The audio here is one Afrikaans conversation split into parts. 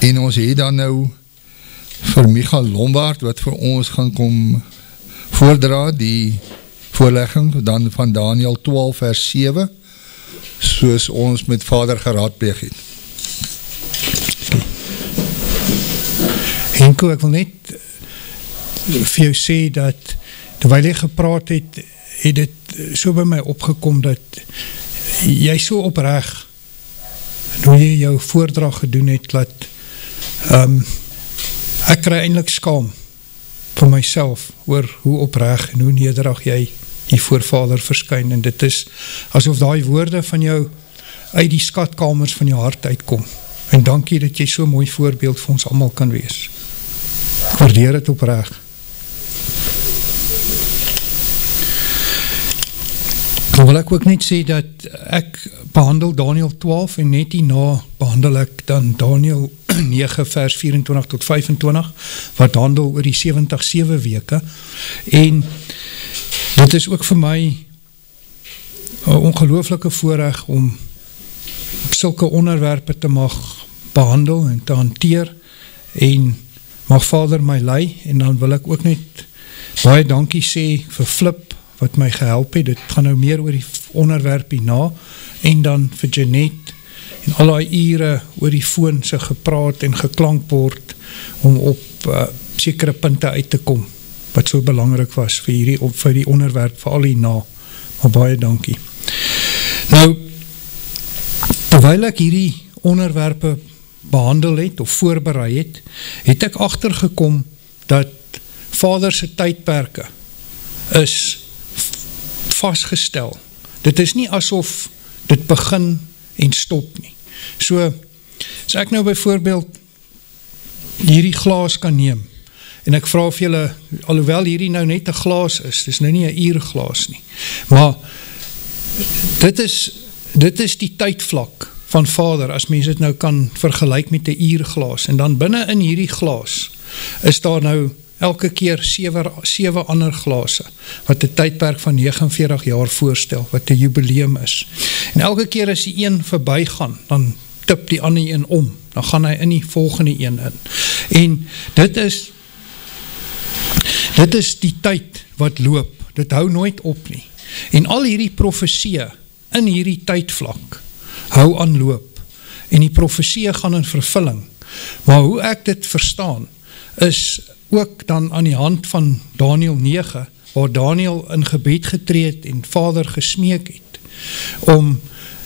En ons het dan nou vir Michael Lombard, wat vir ons gaan kom voordra, die voorlegging dan van Daniël 12 vers 7, soos ons met Vader geraadpleeg het. Henko, ek wil net vir jou sê dat terwyl jy gepraat het, het dit so by my opgekom dat jy so opreg hoe jy jou voordrag gedoen het, dat ek kry eintlik skaam vir myself oor hoe opreg en hoe nederig jy hier voor Vader verskyn, en dit is asof daai woorde van jou uit die skatkamers van jou hart uitkom, en dankie dat jy so mooi voorbeeld vir ons almal kan wees. Ek waardeer het opreg. Dan wil ek ook net sê dat ek behandel Daniël 12 en net hierna behandel ek dan Daniël 9 vers 24 tot 25 wat handel oor die 70 weke, en dit is ook vir my 'n ongelooflike voorreg om sulke onderwerpe te mag behandel en te hanteer, en mag Vader my lei, en dan wil ek ook net baie dankie sê vir Flip wat my gehelp het. Dit gaan nou meer oor die onderwerp hierna, en dan vir Jeanette en al die ure oor die foon se gepraat en geklankbord om op sekere punte uit te kom wat so belangrik was vir die onderwerp vir al hierna. Maar baie dankie. Nou, terwyl ek hierdie onderwerpe behandel het of voorberei het, het ek agtergekom dat Vader se tydperke is vasgestel. Dit is nie asof dit begin en stop nie. So, as ek nou byvoorbeeld hierdie glas kan neem, en ek vra vir julle, alhoewel hierdie nou net 'n glas is, dis nou nie 'n uurglas nie, maar dit is die tydvlak van Vader, as mens dit nou kan vergelyk met 'n uurglas, en dan binne in hierdie glas is daar nou elke keer 7 ander glase, wat 'n tydperk van 49 jaar voorstel, wat 'n jubileum is. En elke keer as die een verbygaan, dan tip die ander een om, dan gaan hy in die volgende een in. En dit is die tyd wat loop, dit hou nooit op nie. En al hierdie profeseë in hierdie tydvlak hou aan loop, en die profeseë gaan in vervulling. Maar hoe ek dit verstaan, is ook dan aan die hand van Daniël 9, waar Daniël in gebed getree het en Vader gesmeek het, om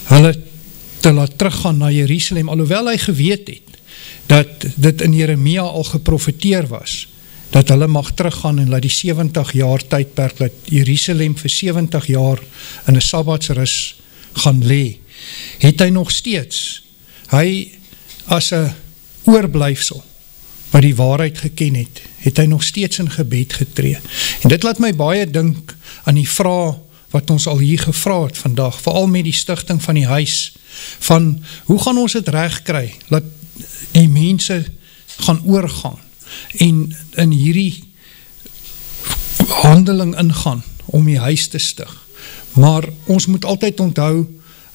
hulle te laat teruggaan na Jerusalem, alhoewel hy geweet het, dat dit in Jeremia al geprofeteer was, dat hulle mag teruggaan en laat die 70 jaar tydperk, dat Jerusalem vir 70 jaar in 'n sabbatsrus gaan lê, het hy nog steeds, hy as 'n oorblyfsel, wat die waarheid geken het hy nog steeds in gebed getree. En dit laat my baie dink aan die vraag wat ons al hier gevra het vandag, veral met die stigting van die huis, van hoe gaan ons dit reg kry, dat die mense gaan oorgaan, en in hierdie handeling ingaan, om die huis te stig. Maar ons moet altyd onthou,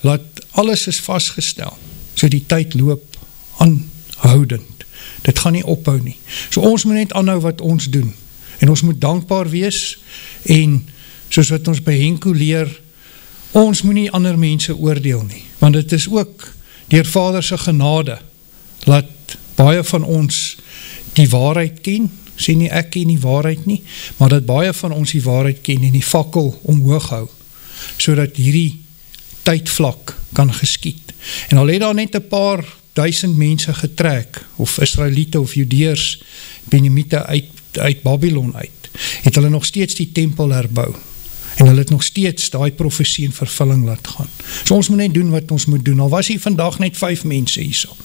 dat alles is vastgestel, so die tyd loop aanhoudend. Dit gaan nie ophou nie. So ons moet net aanhou wat ons doen, en ons moet dankbaar wees, en soos wat ons by Henko leer, ons moet nie ander mense oordeel nie, want dit is ook deur Vader se genade, dat baie van ons die waarheid ken, sê nie ek ken die waarheid nie, maar dat baie van ons die waarheid ken, en die fakkel omhoog hou, so dat hierdie tydvlak kan geskied. En al het daar net 'n paar 1000 mense getrek, of Israeliete of Judeërs, Benjamiete uit Babylon uit, het hulle nog steeds die tempel herbou, en hulle het nog steeds daai profesie in vervulling laat gaan. So ons moet net doen wat ons moet doen, al was hier vandag net 5 mense hierso,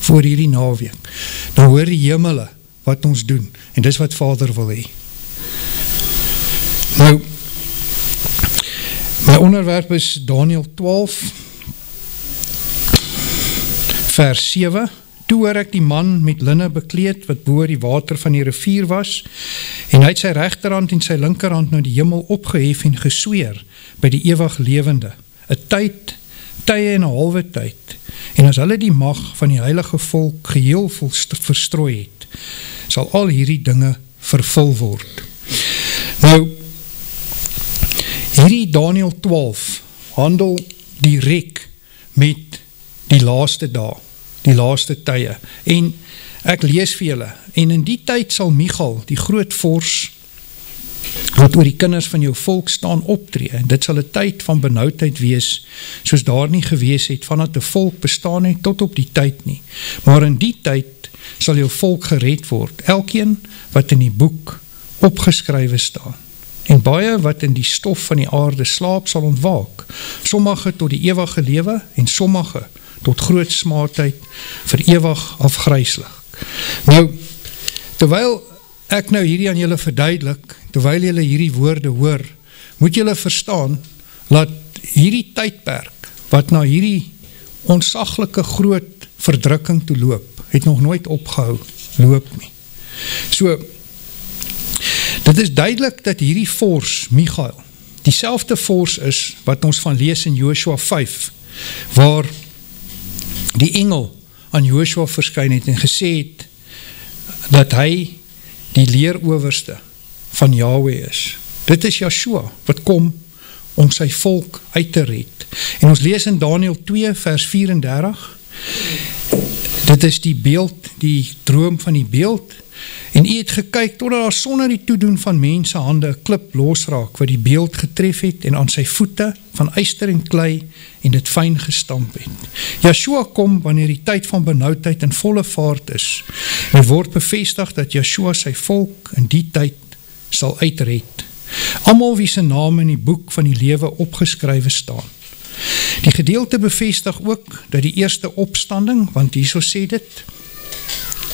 voor hierdie naweek, dan hoor die hemele wat ons doen, en dis wat Vader wil hê. Nou, my onderwerp is Daniël 12, vers 7, toe hoor ek die man met linne bekleed, wat bo die water van die rivier was, en hy het sy regterhand en sy linkerhand na die hemel opgehef en gesweer, by die ewig lewende, 'n tye en 'n halwe tyd, En as hulle die mag van die heilige volk geheel verstrooi het, sal al hierdie dinge vervul word. Nou, hierdie Daniël 12 handel direk met die laaste dae, die laaste tye. En ek lees vir julle, en in die tyd sal Michal, die groot vors, wat oor die kinders van jou volk staan optree, en dit sal 'n tyd van benoudheid wees, soos daar nie gewees het, vandat 'n volk bestaan het tot op die tyd nie. Maar in die tyd sal jou volk gered word, elkeen wat in die boek opgeskrywe staan. En baie wat in die stof van die aarde slaap sal ontwaak, sommige tot die ewige lewe, en sommige tot groot smaadheid vir ewig afgryslik. Nou, terwyl ek nou hierdie aan julle verduidelik, terwyl julle hierdie woorde hoor, moet julle verstaan, dat hierdie tydperk, wat na hierdie onsaglike groot verdrukking toe loop, het nog nooit opgehou loop nie. So, dit is duidelik dat hierdie vors, Michael, dieselfde vors is, wat ons van lees in Joshua 5, waar die engel aan Joshua verskyn het en gesê het, dat hy die leerowerste van Yahweh is. Dit is Joshua, wat kom om sy volk uit te red. En ons lees in Daniël 2 vers 34, dit is die beeld, die droom van die beeld, en u het gekyk totdat daar sonder die toedoen van mense hande 'n klip losraak, wat die beeld getref het en aan sy voete van yster en klei en dit fyn gestamp het. Joshua kom wanneer die tyd van benoudheid in volle vaart is. En word bevestig dat Joshua sy volk in die tyd sal uitred. Almal wie se name in die boek van die lewe opgeskrywe staan. Die gedeelte bevestig ook dat die eerste opstanding, want hierso sê dit,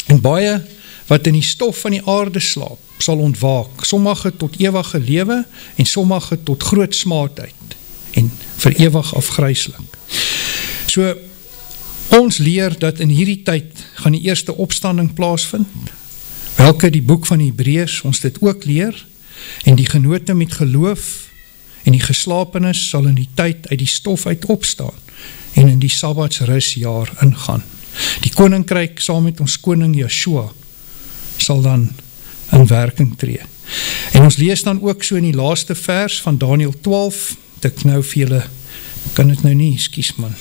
en baie wat in die stof van die aarde slaap, sal ontwaak, sommige tot ewige lewe, en sommige tot groot smaadheid, en vir ewig afgryslik. So, ons leer dat in hierdie tyd gaan die eerste opstanding plaasvind, welke die boek van Hebreërs ons dit ook leer, en die genote met geloof, en die geslapenis sal in die tyd uit die stof uit opstaan, en in die Sabbatsrusjaar ingaan. Die koninkryk saam met ons koning Joshua, sal dan in werking tree. En ons lees dan ook so in die laaste vers van Daniël 12, dat ek nou vir julle, kan dit nou nie, ekskuus man.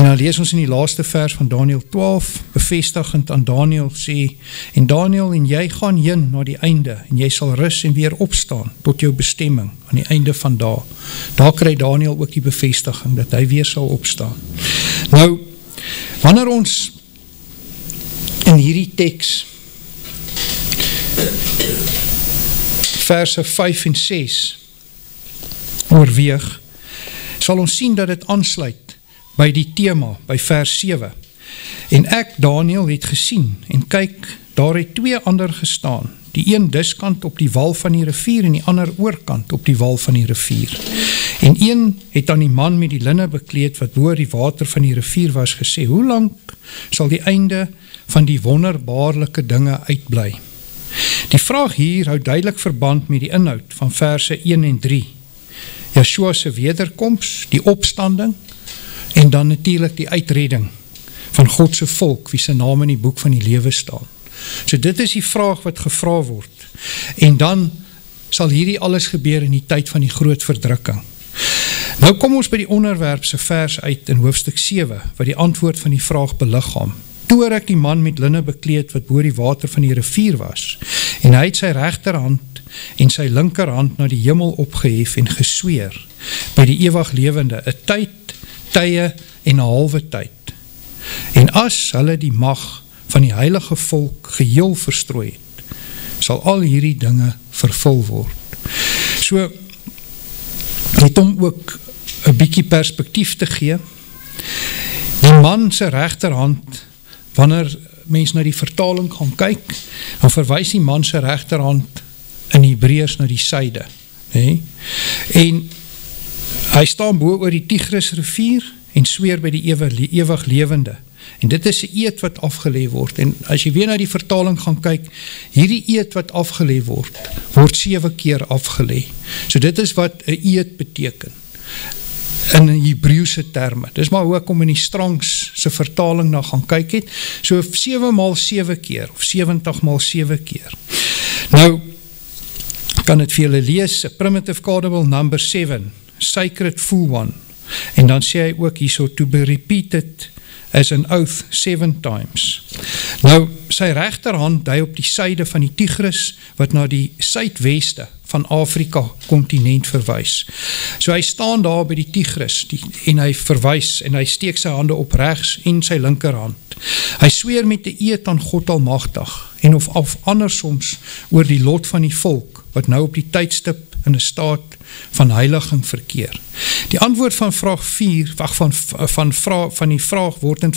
En dan lees ons in die laaste vers van Daniël 12, bevestigend aan Daniël sê, en Daniël, en jy gaan heen na die einde, en jy sal rus en weer opstaan, tot jou bestemming, aan die einde van daar. Daar kry Daniël ook die bevestiging, dat hy weer sal opstaan. Nou, wanneer ons in hierdie teks, verse 5 en 6, oorweeg, sal ons sien dat het aansluit, by die thema, by vers 7. En ek, Daniël, het gesien, en kyk, daar het 2 ander gestaan, die een diskant op die wal van die rivier, en die ander oorkant op die wal van die rivier. En een het aan die man met die linne bekleed, wat boor die water van die rivier was, gesê, hoe lang sal die einde van die wonderbaarlike dinge uitbly? Die vraag hier hou duidelik verband met die inhoud van verse 1 en 3. Joshua se wederkoms, die opstanding, en dan natuurlijk die uitredding van Godse volk, wie sy naam in die boek van die lewe staan. So dit is die vraag wat gevra word. En dan sal hierdie alles gebeur in die tyd van die groot verdrukking. Nou kom ons by die onderwerpse vers uit in hoofstuk 7, wat die antwoord van die vraag beliggaam. Toe hoor ek die man met linne bekleed, wat boor die water van die rivier was, en hy het sy regterhand en sy linkerhand na die hemel opgehef en gesweer, by die ewig lewende, 'n tyd, tye en 'n halwe tyd. En as hulle die mag van die heilige volk geheel verstrooi het, sal al hierdie dinge vervul word. So, het om ook 'n bietjie perspektief te gee. Die man se regterhand, wanneer mens na die vertaling gaan kyk, dan verwys die man se regterhand in Hebreërs na die syde. Nee? En hy staan bo oor die Tigris rivier en sweer by die ewig lewende, En dit is 'n eed wat afgelê word. En as jy weer na die vertaling gaan kyk, hierdie eed wat afgelê word 7 keer afgelê. So dit is wat 'n eed beteken in Hebreëse terme. Dis maar hoe ek kom in die Strongs se vertaling na gaan kyk het. So 7 maal 7 keer, of 70 maal 7 keer. Nou, kan het vir julle lees, primitive cardinal number 7, sacred full one. En dan sê hy ook hierso, to be repeated as an oath 7 times. Nou, sy regterhand dui op die suide van die Tigris, wat na die suidweste van Afrika kontinent verwys. So hy staan daar by die Tigris, en hy verwys, en hy steek sy hande op regs en sy linkerhand. Hy sweer met 'n eed aan God Almagtig, en of andersoms oor die lot van die volk, wat nou op die tydstip in 'n staat van heiliging verkeer. Die antwoord van vraag 4, van die vraag word in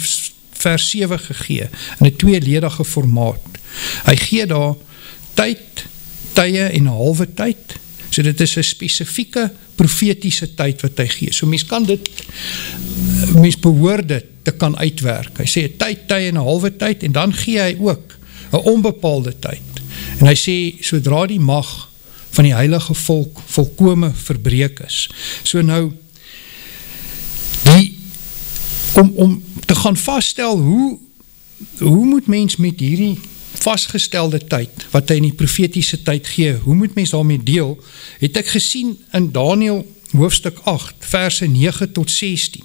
vers 7 gegee, in 'n tweeledige formaat. Hy gee daar tyd, tye en 'n halwe tyd, so dit is 'n spesifieke profetiese tyd wat hy gee. So mens behoort dit te kan uitwerk. Hy sê 'n tyd, tye en 'n halwe tyd, en dan gee hy ook 'n onbepaalde tyd. En hy sê, sodra die mag van die heilige volk volkome verbreek is. So nou, om te gaan vasstel, hoe moet mens met hierdie vastgestelde tyd, wat hy in die profetiese tyd gee, hoe moet mens daarmee deel, het ek gesien in Daniël hoofstuk 8, verse 9 tot 16,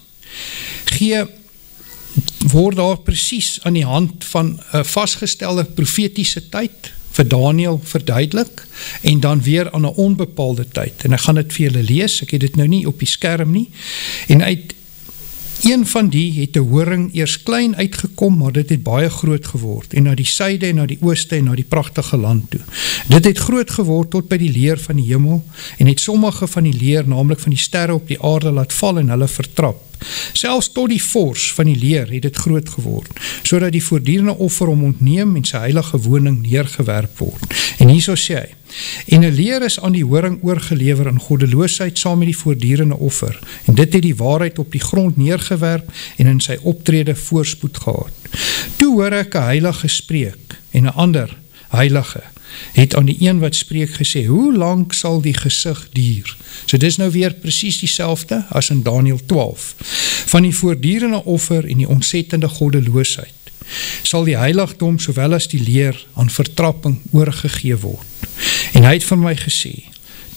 word daar presies aan die hand van 'n vastgestelde profetiese tyd, vir Daniël verduidelik, en dan weer aan 'n onbepaalde tyd, en ek gaan dit vir julle lees, ek het dit nou nie op die skerm nie, en uit een van die het 'n horing eers klein uitgekom, maar dit het baie groot geword, en na die suide en na die ooste en na die pragtige land toe. Dit het groot geword tot by die leer van die hemel, en het sommige van die leer, naamlik van die sterre op die aarde laat val en hulle vertrap. Selfs tot die vors van die leer het dit groot geword, sodat die voortdurende offer hom ontneem en sy heilige woning neergewerp word. En hierso sê hy, en 'n leer is aan die horing oorgelewer in goddeloosheid saam met die voortdurende offer, en dit het die waarheid op die grond neergewerp en in sy optrede voorspoed gehad. Toe hoor ek 'n heilige spreek, en 'n ander heilige het aan die een wat spreek gesê, hoe lang sal die gesig duur? So dis nou weer presies dieselfde as in Daniël 12. Van die voortdurende offer en die ontsettende goddeloosheid sal die heiligdom sowel as die leer aan vertrapping oorgegee word. En hy het vir my gesê,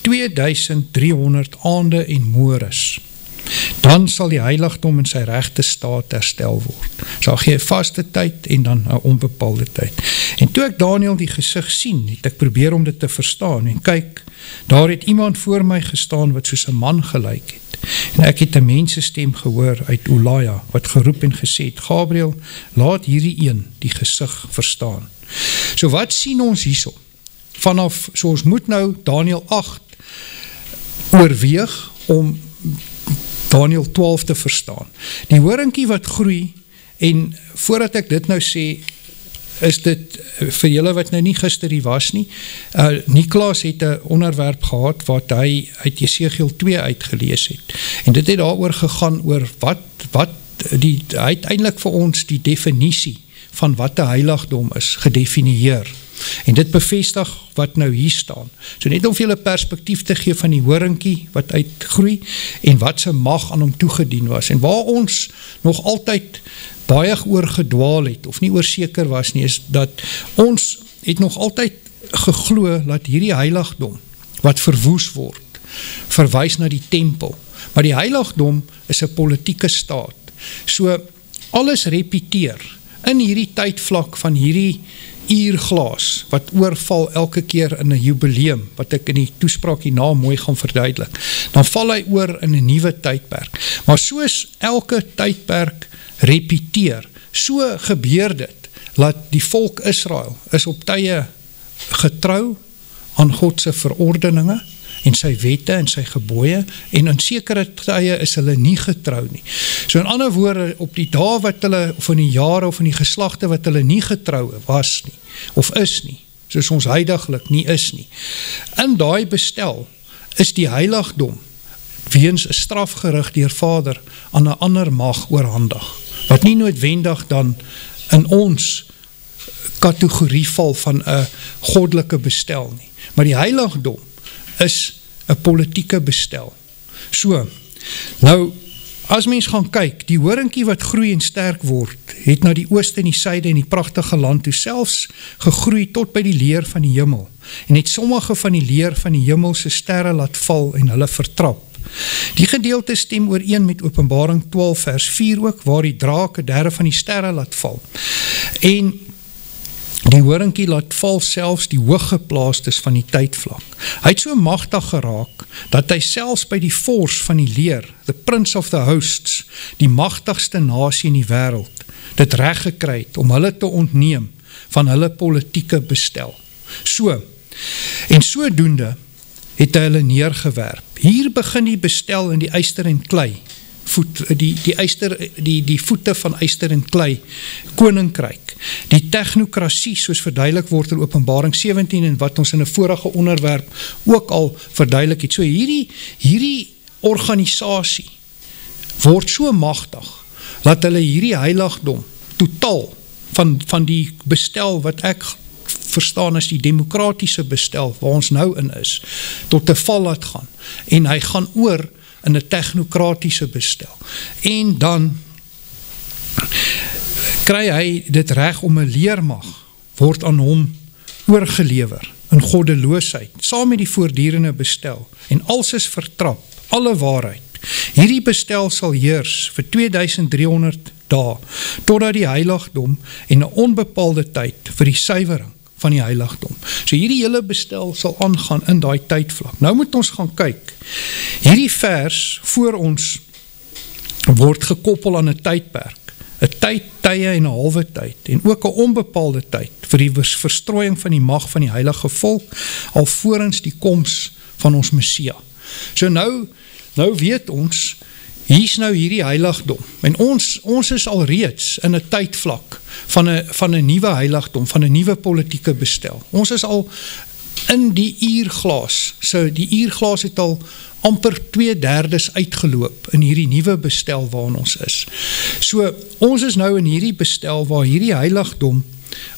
2300 aande en mores, dan sal die heiligdom in sy regte staat herstel word. Sal gee 'n vaste tyd en dan 'n onbepaalde tyd. En toe ek Daniël die gesig sien, het ek probeer om dit te verstaan, en kyk, daar het iemand voor my gestaan wat soos 'n man gelyk het. En ek het 'n mensestem gehoor uit Ulaja, wat geroep en gesê het, Gabriel, laat hierdie een die gesig verstaan. So wat sien ons hierso? Vanaf, so ons moet nou Daniël 8 oorweeg om Daniël 12 te verstaan. Die horingkie wat groei, en voordat ek dit nou sê, is dit vir julle wat nou nie gister hier was nie, Niklaas het 'n onderwerp gehad wat hy uit Jesegiel 2 uitgelees het, en dit het daaroor gegaan oor hy het eintlik vir ons die definisie van wat 'n heiligdom is, gedefinieer, en dit bevestig wat nou hier staan. So net om vir julle perspektief te gee van die horingkie wat uitgroei, en wat sy mag aan hom toegedien was, en waar ons nog altyd baie oor gedwaal het, of nie oor seker was nie, is dat ons het nog altyd geglo dat hierdie heiligdom, wat verwoes word, verwys na die tempel, maar die heiligdom is 'n politieke staat. So alles repeteer in hierdie tydvlak van hierdie uurglaas, wat oorval elke keer in 'n jubileum, wat ek in die toespraak hierna mooi gaan verduidelik, dan val hy oor in 'n nuwe tydperk. Maar soos elke tydperk repeteer, so gebeur dit, dat die volk Israel is op tye getrou aan God se verordeninge, en sy wette en sy gebooie, en in sekere tye is hulle nie getrou nie. So in ander woorde, op die dae wat hulle, of in die jare of in die geslagte wat hulle nie getrou was nie, of is nie, soos ons huidiglik nie is nie, in daai bestel is die heiligdom weens 'n strafgerig deur Vader aan 'n ander mag oorhandig, wat nie noodwendig dan in ons kategorie val van 'n goddelike bestel nie. Maar die heiligdom is 'n politieke bestel. So, nou, as mens gaan kyk, die horinkie wat groei en sterk word, het na die ooste en die suide en die pragtige land toe selfs gegroei tot by die leer van die hemel, en het sommige van die leer van die hemelse sterre laat val en hulle vertrap. Die gedeelte stem ooreen met Openbaring 12 vers 4 ook, waar die draak 1/3 van die sterre laat val. En die horinkie laat val selfs die hooggeplaastes van die tydvlak. Hy het so magtig geraak, dat hy selfs by die vors van die leer, the prince of the hosts, die magtigste nasie in die wêreld, dit reg gekry het om hulle te ontneem van hulle politieke bestel. So, en sodoende het hy hulle neergewerp. Hier begin die bestel in die yster en klei, die voete van yster en klei, koninkryk, die technokrasie soos verduidelik word in Openbaring 17 en wat ons in 'n vorige onderwerp ook al verduidelik het. So hierdie organisasie word so magtig, dat hulle hierdie heiligdom totaal van die bestel wat ek verstaan as die demokratiese bestel waar ons nou in is, tot 'n val laat gaan, en hy gaan oor in 'n technokratiese bestel, en dan kry hy dit reg om 'n leermag word aan hom oorgelewer in goddeloosheid, saam met die voortdurende bestel, en als is vertrap, alle waarheid. Hierdie bestel sal heers vir 2300 dae, totdat die heiligdom en 'n onbepaalde tyd vir die suiwering van die heiligdom. So hierdie hele bestel sal aangaan in daai tydvlak. Nou moet ons gaan kyk. Hierdie vers voor ons word gekoppel aan 'n tydperk. 'n tye en 'n halwe tyd, en ook 'n onbepaalde tyd vir die verstrooiing van die mag van die heilige volk, alvorens die koms van ons Messia. So nou weet ons, hier's nou hierdie heiligdom, en ons is al reeds in 'n tydvlak van 'n nuwe heiligdom, van 'n nuwe politieke bestel. Ons is al in die uurglas, so die uurglas het al amper 2/3 uitgeloop in hierdie nuwe bestel waarin ons is. So ons is nou in hierdie bestel waar hierdie heiligdom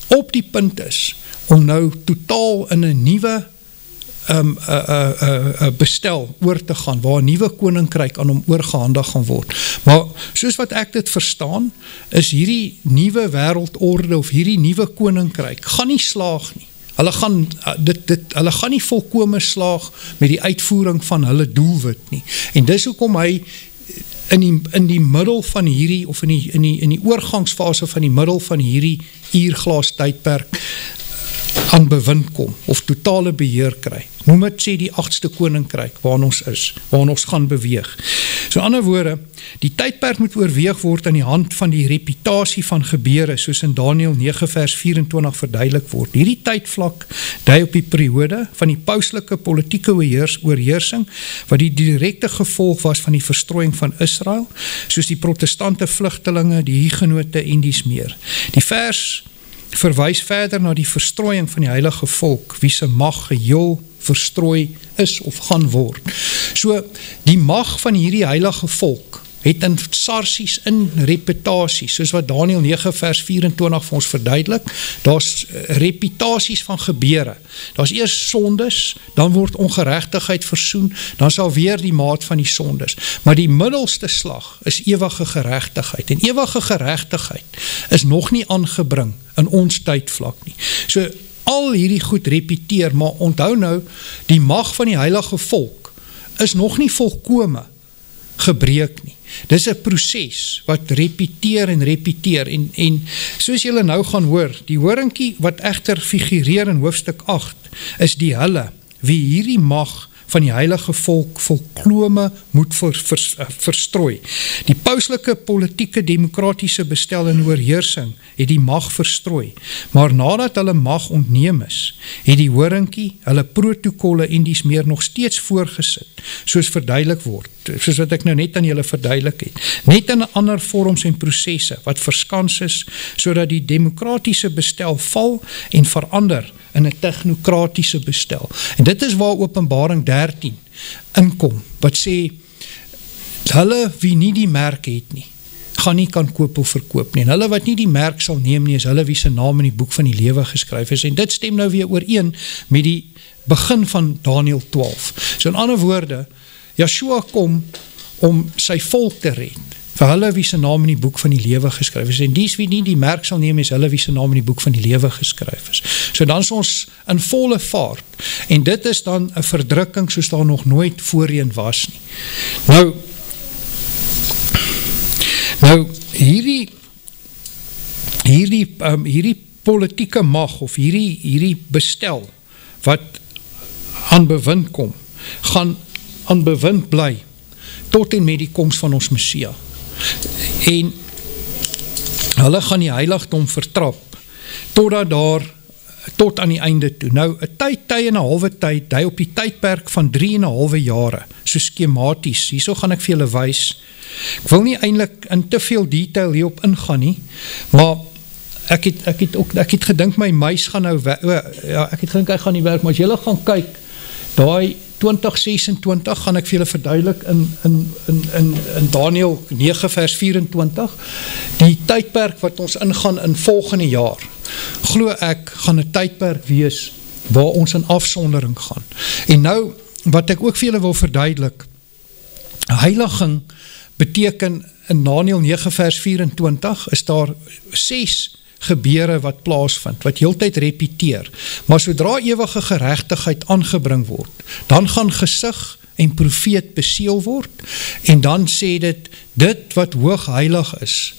op die punt is om nou totaal in 'n nuwe bestel oor te gaan, waar 'n nuwe koninkryk aan hom oorgehandig gaan word. Maar soos wat ek dit verstaan, is hierdie nuwe wêreldorde of hierdie nuwe koninkryk gaan nie slaag nie. Hulle gaan nie volkome slaag met die uitvoering van hulle doelwit nie. En dis hoekom hy in die middel van hierdie, of in die oorgangsfase van die middel van hierdie uurglas tydperk aan bewind kom, of totale beheer kry. Noem het sê die 8ste koninkryk waarin ons is, waarin ons gaan beweeg. So in ander woorde, die tydperk moet oorweeg word aan die hand van die reputasie van gebeure, soos in Daniël 9 vers 24 verduidelik word. Hierdie tydvlak dui op die periode van die pauslike politieke oorheersing, wat die direkte gevolg was van die verstrooiing van Israel, soos die protestante vlugtelinge, die hugenote en dies meer. Die vers verwys verder na die verstrooiing van die heilige volk, wie se mag geheel verstrooi is of gaan word. So, die mag van hierdie heilige volk het in sarsies, in reputasie, soos wat Daniël 9 vers 24 vir ons verduidelik, daar's reputasies van gebeure. Daar's eers sondes, dan word ongeregtigheid versoen, dan sal weer die maat van die sondes. Maar die middelste slag is ewige geregtigheid, en ewige geregtigheid is nog nie aangebring in ons tydvlak nie. So, al hierdie goed repeteer, maar onthou nou, die mag van die heilige volk is nog nie volkome gebreek nie. Dis 'n proses wat repeteer en soos julle nou gaan hoor, die horinkie wat egter figureer in hoofstuk 8 is die hulle wie hierdie mag van die heilige volk volkome moet verstrooi. Die pauslike politieke demokratiese bestel en oorheersing het die mag verstrooi, maar nadat hulle mag ontneem is, het die horinkie hulle protokolle en dies meer nog steeds voorgesit, soos verduidelik word, soos wat ek nou net aan julle verduidelik het, net in ander vorms en prosesse wat verskans is, sodat die demokratiese bestel val en verander in 'n technokratiese bestel. En dit is waar Openbaring 13 inkom, wat sê, hulle wie nie die merk het nie, gaan nie kan koop of verkoop nie. En hulle wat nie die merk sal neem nie, is hulle wie se naam in die boek van die lewe geskryf is. En dit stem nou weer ooreen met die begin van Daniël 12. So in ander woorde, Joshua kom om sy volk te red, vir hulle wie se naam in die boek van die lewe geskryf is, en dies wie nie die merk sal neem, is hulle wie se naam in die boek van die lewe geskryf is. So dan is ons in volle vaart, en dit is dan 'n verdrukking soos daar nog nooit voorheen was nie. Nou hierdie politieke mag, of hierdie bestel, wat aan bewind kom, gaan aan bewind bly, tot en met die koms van ons Messia. En hulle gaan die heiligdom vertrap, tot aan die einde toe. Nou, 'n tyd en 'n halwe tyd, hy op die tydperk van 3,5 jare, so skematies, hierso gaan ek vir julle wys. Ek wil nie eintlik in te veel detail hierop ingaan nie, maar ek het gedink my muis gaan nou ek het gedink hy gaan nie werk, maar as julle gaan kyk, daai 2026 gaan ek vir julle verduidelik in Daniël 9 vers 24, die tydperk wat ons ingaan in volgende jaar, glo ek gaan 'n tydperk wees waar ons in afsondering gaan. En nou, wat ek ook vir julle wil verduidelik, heiliging beteken in Daniël 9 vers 24 is daar 6 gebeure wat plaasvind, wat heeltyd repeteer. Maar sodra ewige geregtigheid aangebring word, dan gaan gesig en profeet beseël word, en dan sê dit wat hoog heilig is,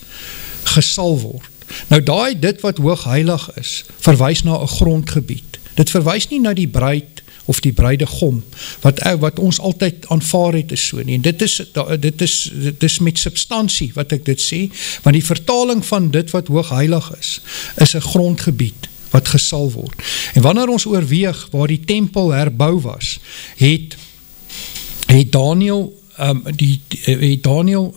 gesal word. Nou dit wat hoog heilig is, verwys na 'n grondgebied. Dit verwys nie na die bruid of die bruidegom, wat ons altyd aanvaar het is so nie. En dit is met substansie wat ek dit sê, want die vertaling van dit wat hoog heilig is 'n grondgebied wat gesal word. En wanneer ons oorweeg waar die tempel herbou was, het Daniël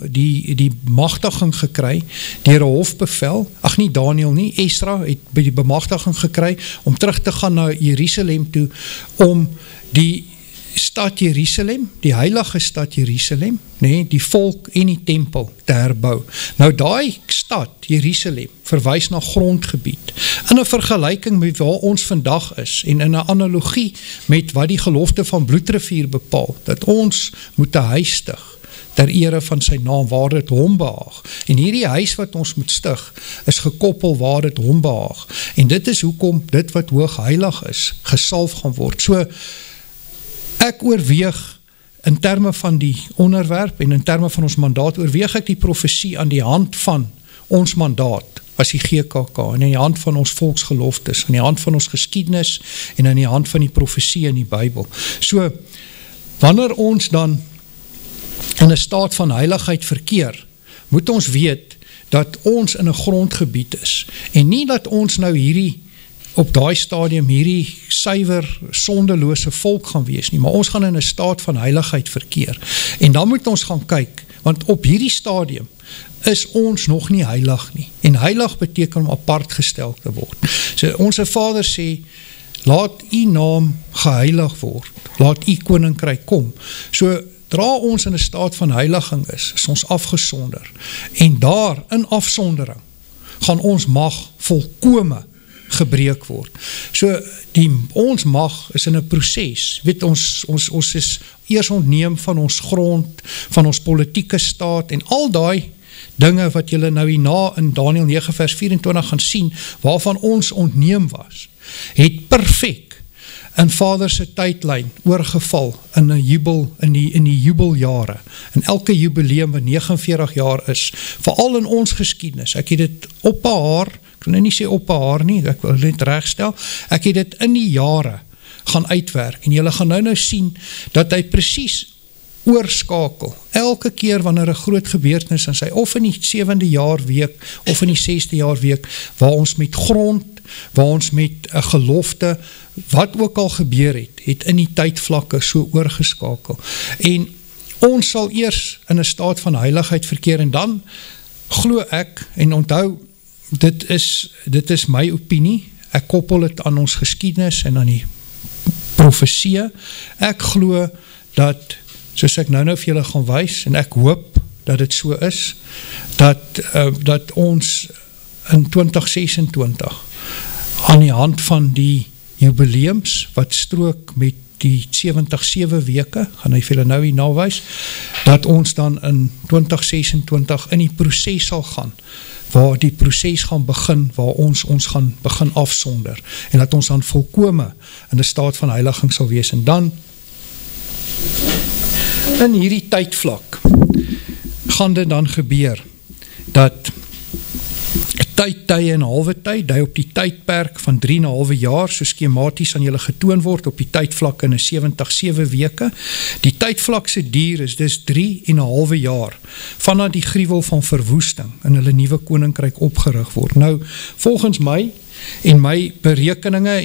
die magtiging gekry deur 'n hofbevel, nie Daniël nie, Esra het die bemagtiging gekry om terug te gaan na Jerusalem toe, om die stad Jerusalem, die heilige stad Jerusalem, die volk en die tempel te herbou. Nou daai stad Jerusalem verwys na grondgebied, in 'n vergelyking met waar ons vandag is, en in 'n analogie met wat die gelofte van Bloedrivier bepaal, dat ons moet 'n huis stig ter ere van sy naam, waar dit hom behaag. En hierdie huis wat ons moet stig, is gekoppel waar dit hom behaag. En dit is hoekom dit wat hoog heilig is, gesalf gaan word. So, ek oorweeg in terme van die onderwerp en in terme van ons mandaat, oorweeg ek die profesie aan die hand van ons mandaat as die GKK, en in die hand van ons volksgeloftes, in die hand van ons geskiedenis en in die hand van die profesie in die Bybel. So, wanneer ons dan in 'n staat van heiligheid verkeer, moet ons weet dat ons in 'n grondgebied is, en nie dat ons nou op daai stadium hierdie suiwer, sondelose volk gaan wees nie, maar ons gaan in 'n staat van heiligheid verkeer. En dan moet ons gaan kyk, want op hierdie stadium is ons nog nie heilig nie. En heilig beteken om apart gestel te word. So ons Vader sê, laat u naam geheilig word, laat u koninkryk kom. So dra ons in 'n staat van heiliging is ons afgesonder. En daar, in afsondering, gaan ons mag volkome gebreek word. So, ons mag is in 'n proses. Weet ons is eers ontneem van ons grond, van ons politieke staat, en al daai dinge wat julle nou hierna in Daniël 9 vers 24 gaan sien, waarvan ons ontneem was, het perfek in Vader se tydlyn oorgeval in 'n jubel, in die jubeljare. En elke jubileum wat 49 jaar is, veral in ons geskiedenis. Ek het dit op 'n haar, ek wil nie sê op 'n haar nie, ek wil net regstel, ek het dit in die jare gaan uitwerk, en julle gaan nou sien, dat hy presies oorskakel, elke keer wanneer 'n groot gebeurtenis in sy, of in die 7de jaar week, of in die 6de jaar week, waar ons met grond, waar ons met 'n gelofte, wat ook al gebeur het in die tydvlakke so oorgeskakel. En ons sal eers in 'n staat van heiligheid verkeer, en dan glo ek, en onthou, dit is my opinie, ek koppel dit aan ons geskiedenis en aan die profesie, ek glo dat, soos ek nou vir julle gaan wys, en ek hoop dat dit so is, dat ons in 2026 aan die hand van die jubileums, wat strook met die 77 weke, gaan hy vir julle nou hier nawys, dat ons dan in 2026 in die proces sal gaan, waar die proces gaan begin, waar ons gaan begin afsonder, en dat ons dan volkome in die staat van heiliging sal wees, en dan in hierdie tydvlak gaan dit dan gebeur, dat tye en halwe tyd, die op die tydperk van 3,5 jaar, so skematies aan julle getoon word, op die tydvlak in 77 weke, die tydvlakse duur is dus 3,5 jaar, vanaf die gruwel van verwoesting, in hulle nuwe koninkryk opgerig word. Nou, volgens my, en my berekeninge,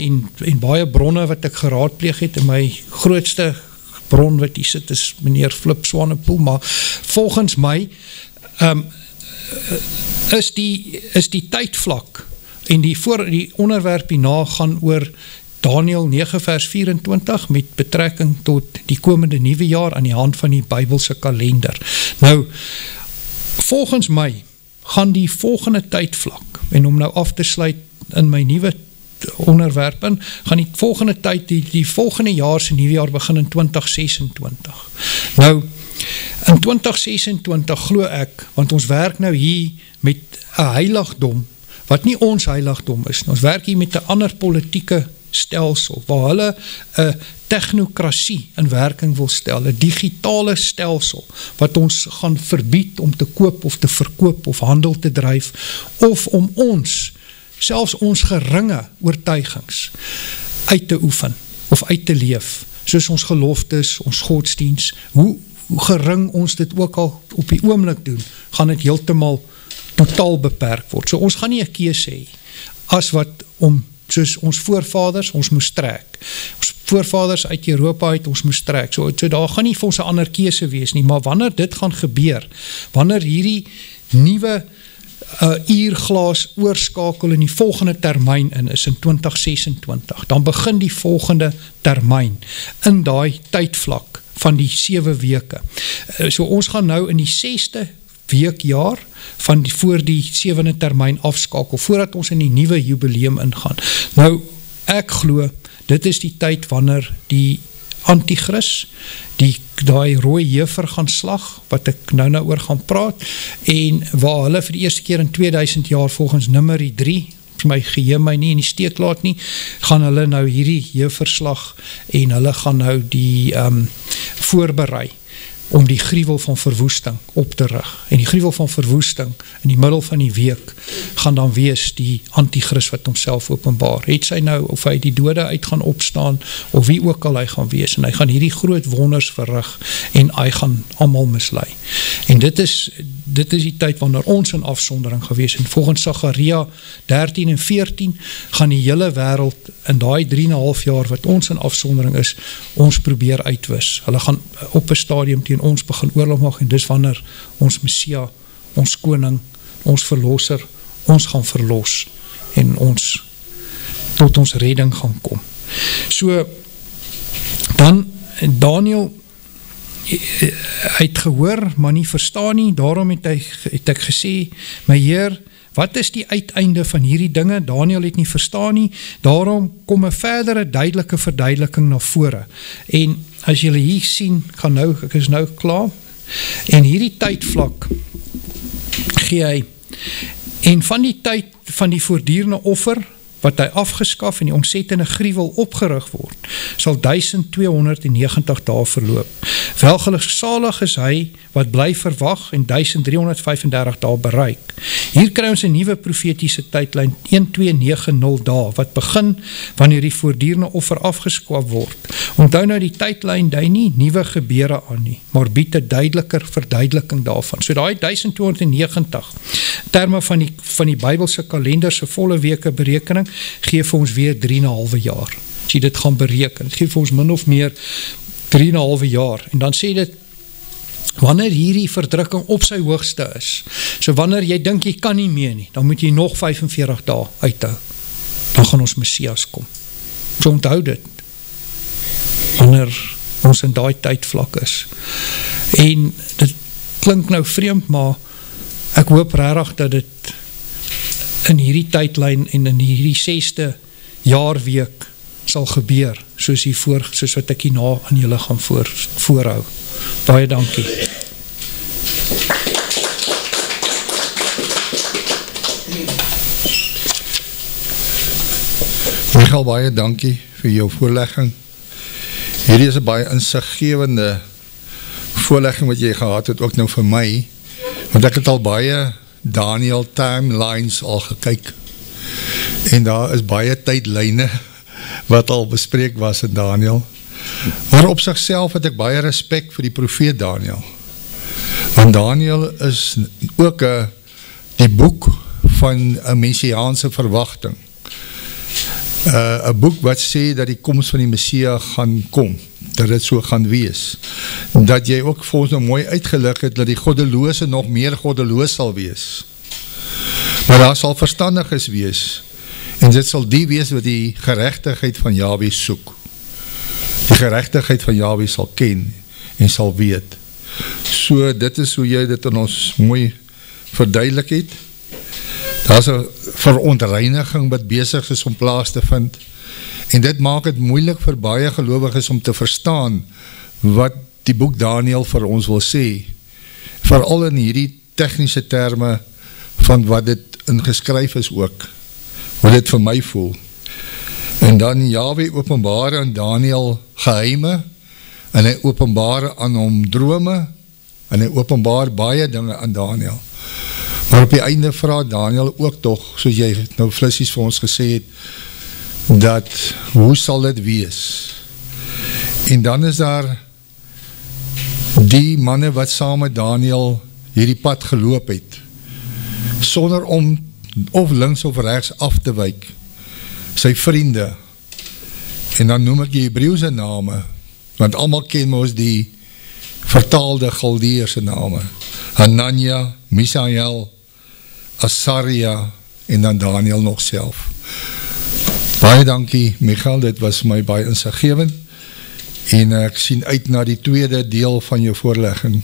en baie bronne wat ek geraadpleeg het, en my grootste bron wat hier sit, is meneer Flip Swanepoel, maar volgens my, is die tydvlak en die onderwerp hierna gaan oor Daniël 9 vers 24 met betrekking tot die komende nuwe jaar aan die hand van die Bybelse kalender. Nou, volgens my gaan die volgende tydvlak, en om nou af te sluit in my nuwe onderwerp in, gaan die volgende tyd, die volgende jaar se nuwe jaar begin in 2026. Nou, in 2026 glo ek, want ons werk nou hier met 'n heiligdom, wat nie ons heiligdom is, ons werk hier met 'n ander politieke stelsel, waar hulle 'n technokrasie in werking wil stel, 'n digitale stelsel, wat ons gaan verbied om te koop of te verkoop of handel te dryf, of om ons, selfs ons geringe oortuigings, uit te oefen, of uit te leef, soos ons geloftes, ons godsdiens, hoe gering ons dit ook al op die oomblik doen, gaan het heeltemal totaal beperk word. So ons gaan nie 'n keuse hê, as wat soos ons voorvaders, ons moes trek. Ons voorvaders uit Europa uit, ons moes trek. So daar gaan nie vir ons 'n ander keuse wees nie, maar wanneer dit gaan gebeur, wanneer hierdie nuwe uurglaas oorskakel in die volgende termyn is in 2026, dan begin die volgende termyn in daai tydvlak van die 7 weke. So ons gaan nou in die 6de weekjaar voor die 7de termyn afskakel, voordat ons in die nuwe jubileum ingaan. Nou, ek glo, dit is die tyd wanneer die Antichrist, daai rooi jefer gaan slag, wat ek nou oor gaan praat, en waar hulle vir die eerste keer in 2000 jaar volgens Numeri 3, my geheim my nie in die steek laat nie, gaan hulle nou hierdie jeferslag, en hulle gaan nou die voorberei, om die gruwel van verwoesting op te rig. En die gruwel van verwoesting in die middel van die week gaan dan wees die Antichrist wat homself openbaar. Het sy nou, of hy die dode uit gaan opstaan, of wie ook al hy gaan wees, en hy gaan hierdie groot wonders verrig, en hy gaan almal mislei. En dit is die tyd wanneer ons in afsondering gewees, en volgens Sagaria 13 en 14 gaan die hele wêreld in daai 3,5 jaar wat ons in afsondering is, ons probeer uitwis. Hulle gaan op 'n stadium teen ons begin oorlog maak, en dis wanneer ons Messia, ons koning, ons verlosser, ons gaan verlos, en ons tot ons redding gaan kom. So, dan Daniël, hy het gehoor, maar nie verstaan nie, daarom het ek gesê, my Heer, wat is die uiteinde van hierdie dinge? Daniël het nie verstaan nie, daarom kom 'n verdere duidelike verduideliking na vore. En as julle hier sien, ek is nou klaar, en hierdie tydvlak gee hy, en van die tyd van die voortdurende offer, wat hy afgeskaf en die ontsettende gruwel opgerig word, sal 1290 dae verloop. Welgeluksalig is hy wat bly verwag en 1335 dae bereik. Hier kry ons 'n nuwe profetiese tydlyn 1290 dae, wat begin wanneer die voortdurende offer afgeskaf word. Onthou nou, die tydlyn dui nie nuwe gebeure aan nie, maar bied 'n duideliker verduideliking daarvan. So daai 1290 terme van die Bybelse kalender se volle weke berekening gee vir ons weer 3,5 jaar. As jy dit gaan bereken, het gee vir ons min of meer 3,5 jaar. En dan sê dit, wanneer hierdie verdrukking op sy hoogste is, so wanneer jy dink jy kan nie meer nie, dan moet jy nog 45 dae uithou. Dan gaan ons Messias kom. So onthou dit, wanneer ons in daai tydvlak is. En dit klink nou vreemd, maar ek hoop rarig dat dit in hierdie tydlyn en in hierdie 6de jaarweek sal gebeur, soos wat ek hierna aan julle gaan voorhou. Baie dankie. Michael, baie dankie vir jou voorlegging. Hierdie is 'n baie insiggewende voorlegging wat jy gehad het, ook nou vir my, want ek het al baie Daniel timelines al gekyk, en daar is baie tydlyne wat al bespreek was in Daniel, maar op sigself het ek baie respek vir die profeet Daniel, want Daniel is ook die boek van 'n messiaanse verwagting, 'n boek wat sê dat die koms van die Messia gaan kom, dat dit so gaan wees, dat jy ook vir ons nou mooi uitgelig het, dat die goddeloose nog meer goddeloos sal wees, maar daar sal verstandiges wees, en dit sal die wees wat die geregtigheid van Jahwe soek, die geregtigheid van Jahwe sal ken, en sal weet, so dit is hoe jy dit in ons mooi verduidelik het. Daar is 'n verontreiniging wat besig is om plaas te vind, en dit maak het moeilik vir baie gelowiges om te verstaan wat die boek Daniel vir ons wil sê, veral in hierdie tegniese terme van wat dit ingeskryf is ook, hoe dit vir my voel. En dan Jahwe openbaar aan Daniel geheime, en hy openbaar aan hom drome, en hy openbaar baie dinge aan Daniel. Maar op die einde vraag Daniel ook toch, soos jy nou flissies vir ons gesê het, dat hoe sal dit wees? En dan is daar die manne wat saam met Daniel hierdie pad geloop het, sonder om of links of rechts af te wyk, sy vriende, en dan noem ek die Hebreëse name, want almal ken ons die vertaalde Galdeerse name, Hanania, Misael, Asaria, en dan Daniel nog self. Baie dankie, Michael, dit was my baie insiggewend, en ek sien uit na die tweede deel van jou voorlegging.